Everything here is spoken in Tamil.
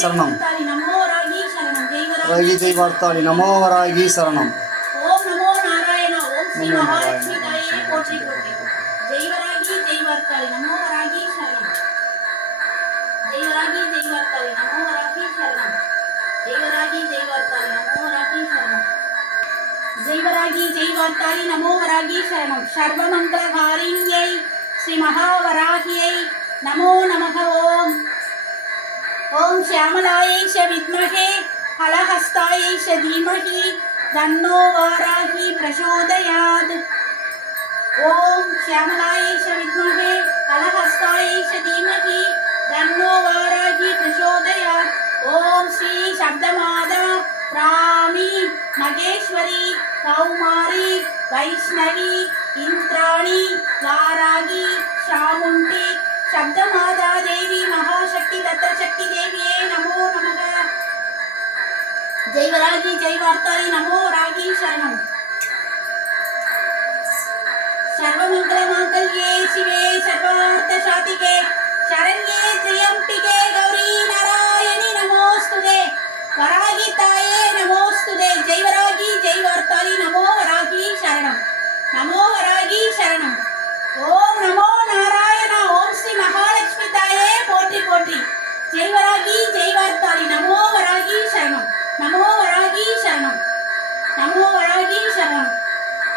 சரணம். வராகி ஜெய் வார்த்தாளி நமோ வராகி சரணம். ஓம் நமோ நாராயணா. ஓம் ஸ்ரீ மகாலட்சுமி தாயே போற்றி போற்றி. ஜெய் வராகி ஜெய் வார்த்தாளி நமோ வராகி சரணம். ஜெய் வராகி ஜெய் வார்த்தாளி நமோ வராகி சரணம். ஜெய் வராகி ஜெய் வார்த்தாளி நமோ வராகி சரணம். ஜெய் வராகி ஜெய் வார்த்தாளி நமோ வராகி சரணம். சர்வ மங்களகாரிண்யை ஸ்ரீ மகாவராகியை நமோ நமः. ஓம் ஓம் श्यामलायै च विद्महे हलहस्तायै च धीमहि तन्नो वाराही प्रचोदयात्. ओम श्यामलायै च विद्महे हलहस्तायै च धीमहि तन्नो वाराही प्रचोदयात्. ओम श्री शब्दमादा रामी मगेश्वरी कौमारी वैष्णवी इंद्राणी वारागी चामुंडी शब्दमादा देवी महाशक्ति दत्त शक्ति देविये नमो नमः. जय वरागी जय वार्ताली नमो वरागी शरणम. सर्वमंगलमांगल्ये शिवे सर्वार्थ साधिके शरण्ये त्र्यंबिके गौरी नारायणी नमोस्तुते. वरागी ताये नमोस्तुते. जय वरागी जय वार्ताली नमो वरागी शरणम. नमो वरागी शरणम. ओम नमो नारायण. ओम श्री महालक्ष्मी ताये पोट्री पोट्री. जय वरागी जय वार्ताली नमो वरागी शरणम. नमो वरागी शरणम. नमो वरागी शरणम.